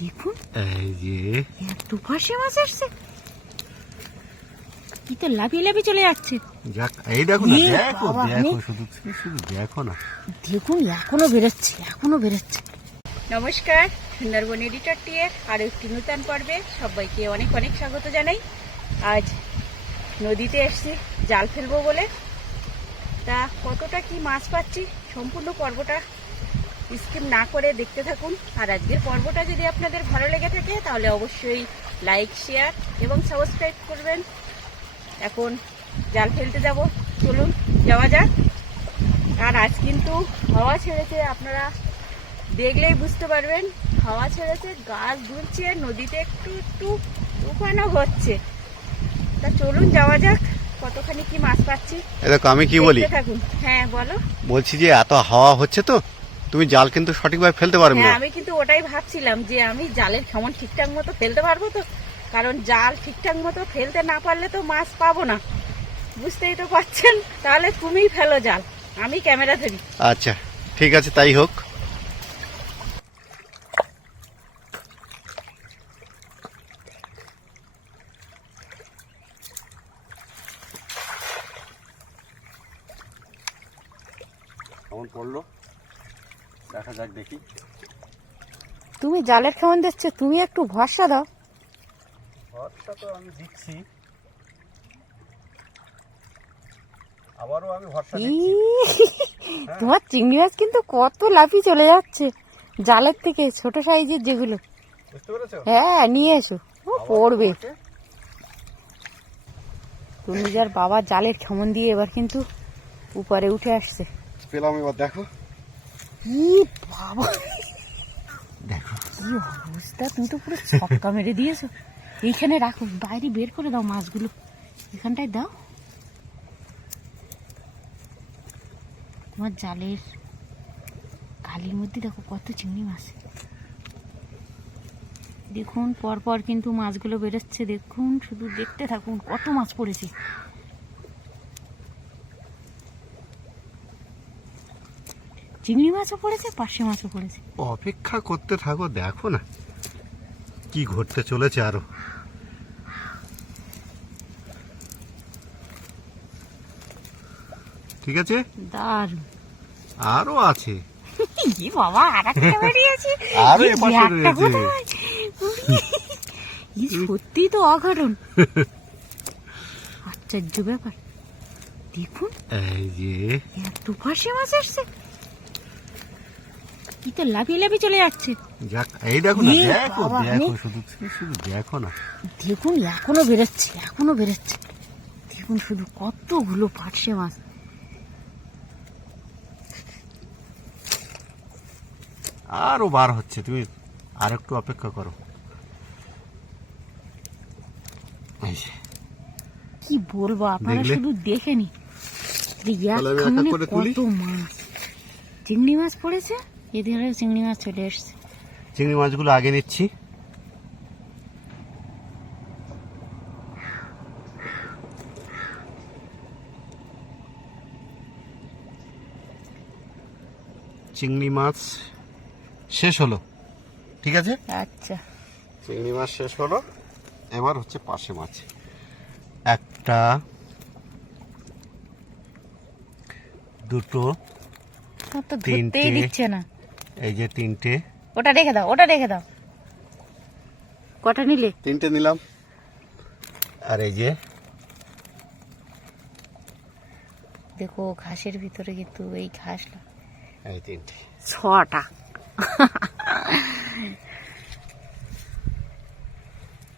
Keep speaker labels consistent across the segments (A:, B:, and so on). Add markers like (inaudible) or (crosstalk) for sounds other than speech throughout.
A: দেখুন।
B: এই যে।
A: এত ফাঁসে মাছ আসছে। কি তো লাফিয়ে লাফিয়ে চলে যাচ্ছে।
B: যাক এই দেখো না দেখো দেখো শুধু শুধু দেখো না।
A: দেখুন এখনও বেরোচ্ছে এখনও বেরোচ্ছে। নমস্কার সুন্দরবন এডিটর টিয়ে আরও একটি নূতন পর্বে সবাইকে অনেক অনেক স্বাগত জানাই। আজ নদীতে এসছি জাল ফেলব বলে। তা কতটা কি মাছ পাচ্ছি সম্পূর্ণ পর্বটা স্কিপ না করে দেখতে থাকুন। আর আজকের পর্বটা যদি আপনাদের ভালো লেগে থাকে তাহলে অবশ্যই লাইক শেয়ার এবং সাবস্ক্রাইব করবেন। এখন জাল ফেলতে যাব। চলুন যাওয়া যাক। আর আজ কিন্তু হাওয়া ছেড়েছে আপনারা দেখলেই বুঝতে পারবেন। হাওয়া ছেড়েছে গাছ দুলছে নদীতে একটু একটু তুফানও হচ্ছে। তা চলুন যাওয়া যাক কতখানি কি মাছ পাচ্ছি।
B: আমি কি বলি?
A: থাকুন। হ্যাঁ বলো।
B: বলছি যে এত হাওয়া হচ্ছে তো? তুমি জাল কিন্তু সঠিকভাবে ফেলতে পারবে
A: হ্যাঁ
B: না
A: আমি কিন্তু ওটাই ভাবছিলাম যে আমি জালের কেমন ঠিকঠাক মতো ফেলতে পারব তো? কারণ জাল ঠিকঠাক মতো ফেলতে না পারলে তো মাছ পাবো না। বুঝতেই তো পারছেন? তাহলে তুমিই ফেলো জাল আমি ক্যামেরা ধরি।
B: আচ্ছা ঠিক আছে তাই হোক। কেমন পড়ল? দেখা যাক দেখি।
A: তুমি জালের কেমন দিচ্ছে তুমি একটু ভরসা দাও।
B: ভরসা তো আমি দিচ্ছি। আবারও আমি ভরসা
A: ই, (laughs) তোমার চিংড়ি মাছ কিন্তু কত লাফি চলে যাচ্ছে। জালের থেকে ছোট সাইজের যেগুলো।
B: বুঝতে পেরেছ?
A: হ্যাঁ নিয়ে এসো। ও পড়বে। টুনিজার বাবা জালের খেমন দিয়ে এবার কিন্তু উপরে উঠে আসছে।
B: পেলাম এবার দেখো।
A: ই বাবা।
B: দেখো।
A: কি অবস্থা? তুমি তো পুরো ছক্কা মেরে দিয়েছ। এইখানে রাখো বাইরে বের করে দাও মাছগুলো। এখানটায় দাও। তোমার জালের কালির মধ্যে দেখো কত চিংড়ি মাছ। দেখুন পর পর কিন্তু মাছগুলো বেরোচ্ছে। দেখুন শুধু দেখতে থাকুন কত মাছ পড়েছে। চিংড়ি মাছও পড়েছে পার্শে মাছও পড়েছে।
B: অপেক্ষা করতে থাকো দেখো না কি ঘটতে চলেছে আরও। ঠিক আছে?
A: দারুণ।
B: আরও আছে।
A: ই বাবা আর একটা (laughs) বেরিয়েছে। আরও
B: এপাশে রয়েছে।
A: সত্যি তো অঘটন (laughs) আশ্চর্য ব্যাপার। দেখুন।
B: এই যে।
A: এত ফাঁসে মাছ আসছে তো লাফিয়ে লাফিয়ে চলে যাচ্ছে
B: যাক এই দেখো না
A: এ
B: দেখো
A: বাবা,
B: দেখো
A: আমি-
B: শুধু শুধু দেখো না।
A: দেখুন এখনও বেরোচ্ছে এখনও বেরোচ্ছে। দেখুন শুধু কতগুলো পার্শে মাছ।
B: আরও বার হচ্ছে তুমি আর একটু অপেক্ষা করো। এই যে,
A: কি বলব আপনারা
B: দেখলে?
A: শুধু দেখে নি
B: তাহলে আমি এক এক করে তুলি?
A: কত মাছ। চিংড়ি মাছ পড়েছে? এদিকে চিংড়ি মাছ চলে এসছে।
B: চিংড়ি মাছগুলো আগে নিচ্ছি। চিংড়ি মাছ শেষ হলো। ঠিক আছে?
A: আচ্ছা।
B: চিংড়ি মাছ শেষ হলো। এবার হচ্ছে পাশে মাছ। একটা দুটো তিনটে।
A: দিচ্ছে না।
B: এই যে তিনটে।
A: ওটা রেখে দাও ওটা রেখে দাও। কটা নিলে?
B: তিনটে নিলাম। আর এই যে।
A: দেখো ঘাসের ভিতরে কিন্তু এই ঘাস
B: এই তিনটে।
A: ছটা।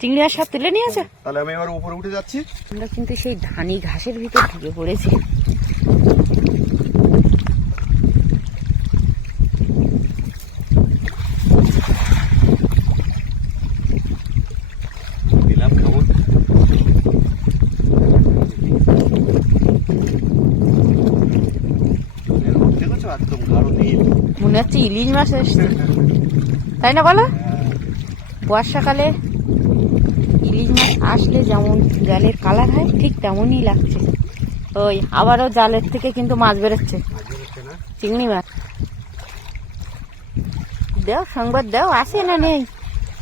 A: চিংড়ি মাছ সব তুলে নিয়েছে
B: তাহলে আমি এবার উপরে উঠে যাচ্ছি।
A: আমরা কিন্তু সেই ধানি ঘাসের ভিতর ঢুকে পড়েছি
B: দিলাম কেমন দেখেছ একদম গাঢ় নীল
A: মনে হচ্ছে ইলিশ মাছ এসছে তাই না বলো? বর্ষাকালে ইলিশ মাছ আসলে যেমন জালের কালার হয়, ঠিক তেমনই লাগছে। ওই আবারও জালের থেকে কিন্তু মাছ বেরোচ্ছে। চিংড়ি মাছ। দাও, সংবাদ দাও, আসে না নেই?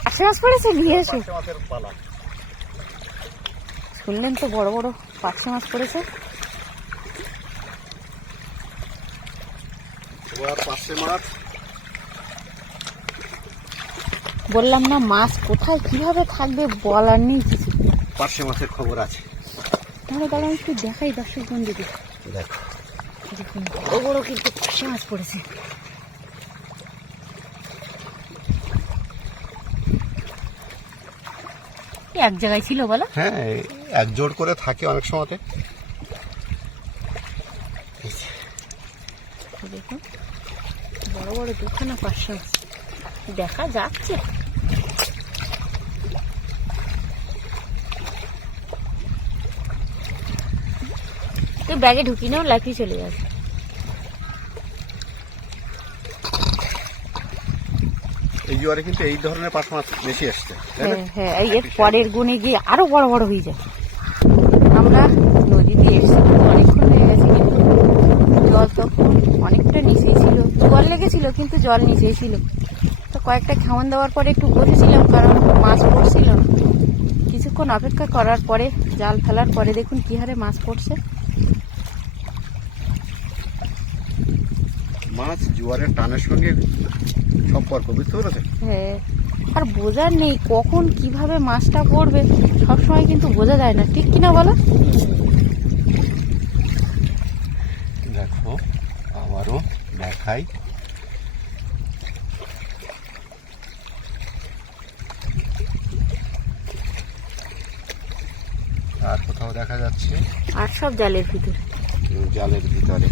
A: পার্শে মাছ পড়েছে, নিয়ে এসে শুনলেন তো বড় বড় পার্শে মাছ পড়েছে?
B: পার্শে মাছ।
A: বললাম না মাছ কোথায় কীভাবে থাকবে বলার নেই কিছু।
B: পার্শে মাছের খবর আছে।
A: তাহলে দাঁড়া একটু দেখাই দর্শক বন্ধুদের।
B: দেখো।
A: দেখুন বড় বড় কিন্তু পার্শে মাছ পড়েছে। এক জায়গায় ছিল বলো?
B: হ্যাঁ এক জোড় করে থাকে অনেক সময়তে।
A: দেখুন বড় বড় দুখানা পার্শে মাছ। দেখা যাচ্ছে। তুই ব্যাগে ঢুকি নাও লাফিয়ে চলে যাবে
B: এই জোয়ারে কিন্তু এই ধরনের পার্শে মাছ বেশি আসছে
A: হ্যাঁ হ্যাঁ এই এর পরের গুণে গিয়ে আরও বড় বড় হয়ে যায়। আমরা নদীতে এসেছি অনেকক্ষণ হয়ে গেছে কিন্তু জল তখন অনেকটা নিচেই ছিল। জল লেগেছিল কিন্তু জল নিচেই ছিল। তো কয়েকটা খাওয়ান দেওয়ার পরে একটু বসেছিলাম কারণ মাছ পড়ছিল না। কিছুক্ষণ অপেক্ষা করার পরে জাল ফেলার পরে দেখুন কি হারে মাছ পড়ছে।
B: মাছ জোয়ারের টানের সঙ্গে সম্পর্ক বুঝতে পেরেছে
A: হ্যাঁ আর বোঝার নেই কখন কীভাবে মাছটা পড়বে সবসময় কিন্তু বোঝা যায় না ঠিক কিনা বলো?
B: দেখো আবারও দেখাই। আর কোথাও দেখা যাচ্ছে?
A: আর সব জালের ভিতরে।
B: জালের ভিতরে।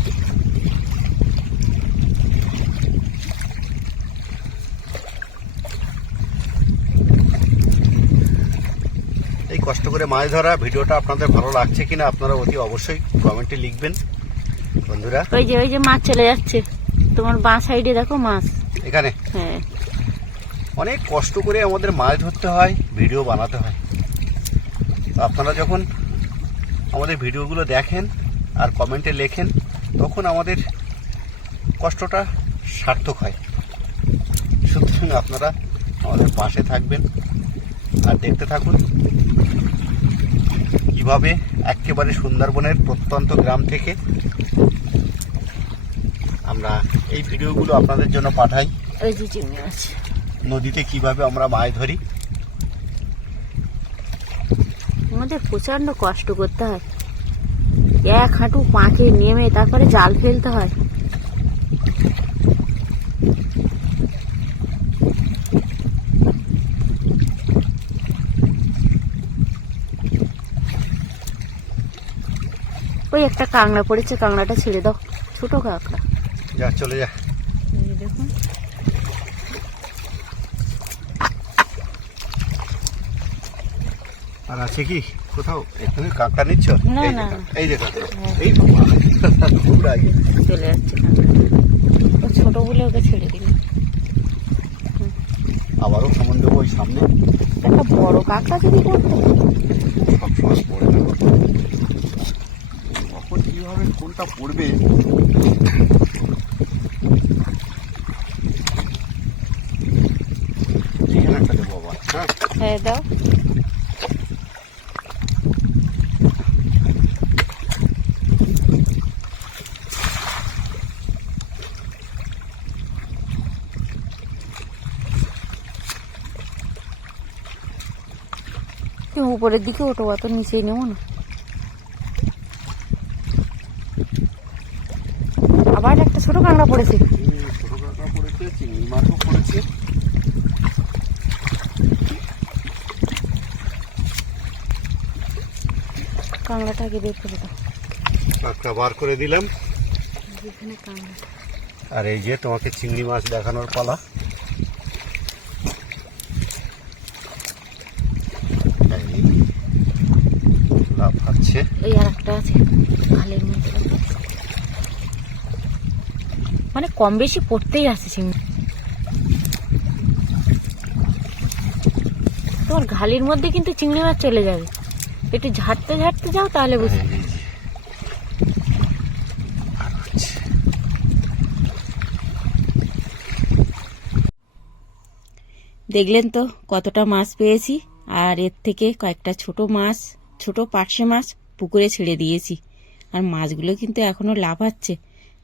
B: কষ্ট করে মাছ ধরা ভিডিওটা আপনাদের ভালো লাগছে কিনা আপনারা অতি অবশ্যই কমেন্টে লিখবেন। বন্ধুরা।
A: ওই যে ওই যে মাছ চলে যাচ্ছে। তোমার বাঁ সাইডে দেখো মাছ।
B: এখানে?
A: হ্যাঁ।
B: অনেক কষ্ট করে আমাদের মাছ ধরতে হয় ভিডিও বানাতে হয়। আপনারা যখন আমাদের ভিডিওগুলো দেখেন আর কমেন্টে লেখেন তখন আমাদের কষ্টটা সার্থক হয়। সুতরাং আপনারা আমাদের পাশে থাকবেন আর দেখতে থাকুন। কীভাবে একেবারে সুন্দরবনের প্রত্যন্ত গ্রাম থেকে আমরা এই ভিডিওগুলো আপনাদের জন্য পাঠাই। নদীতে কীভাবে আমরা মাছ ধরি।
A: আমাদের প্রচণ্ড কষ্ট করতে হয়। এক হাঁটু পাঁকে নেমে তারপরে জাল ফেলতে হয়। ওই একটা কাঁকড়া পড়েছে কাঁকড়াটা ছেড়ে দাও। ছোট কাঁকড়া।
B: যা চলে যা।
A: দেখুন।
B: আর আছে কি? কোথাও? এখানে কাঁকড়া নিচ্ছ?
A: না, না।
B: এই কাঁকড়া।
A: হ্যাঁ।
B: এই বাবা খুব রাগি।
A: চলে যাচ্ছে ও ছোট বলে ওকে ছেড়ে দিলাম
B: আবারও সামন দেবো ওই সামনে।
A: একটা বড় কাঁকড়া যদি পড়তো
B: সবসময় পড়ে কখন কীভাবে কোনটা পড়বে? হ্যাঁ?
A: হ্যাঁ দাও। উপরের দিকে ওটো অত নিচেই নেব না আবার একটা ছোট কাঁকড়া পড়েছে।
B: ছোটো কাঁকড়া পড়েছে চিংড়ি মাছও পড়েছে।
A: কাঁকড়াটাকে বের করে দাও।
B: কাঁকড়া বার করে দিলাম। আর এই যে তোমাকে চিংড়ি মাছ দেখানোর পালা এই লাফাচ্ছে
A: এই আর একটা আছে খালের মধ্যে দেখো। মানে কম বেশি পড়তেই আছে চিংড়ি তোমার ঘালির মধ্যে কিন্তু চিংড়ি মাছ চলে যাবে একটু ঝাড়তে ঝাড়তে যাও তাহলে বুঝতে
B: এই যে। আর হচ্ছে।
A: দেখলেন তো কতটা মাছ পেয়েছি আর এর থেকে কয়েকটা ছোট মাছ ছোট পার্শে মাছ পুকুরে ছেড়ে দিয়েছি আর মাছগুলো কিন্তু এখনও লাফাচ্ছে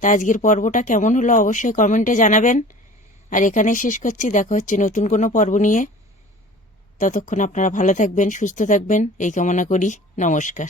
A: তা আজকের পর্বটা কেমন হলো অবশ্যই কমেন্টে জানাবেন। আর এখানে শেষ করছি, দেখা হচ্ছে নতুন কোনো পর্ব নিয়ে। ততক্ষণ আপনারা ভালো থাকবেন, সুস্থ থাকবেন, এই কামনা করি, নমস্কার।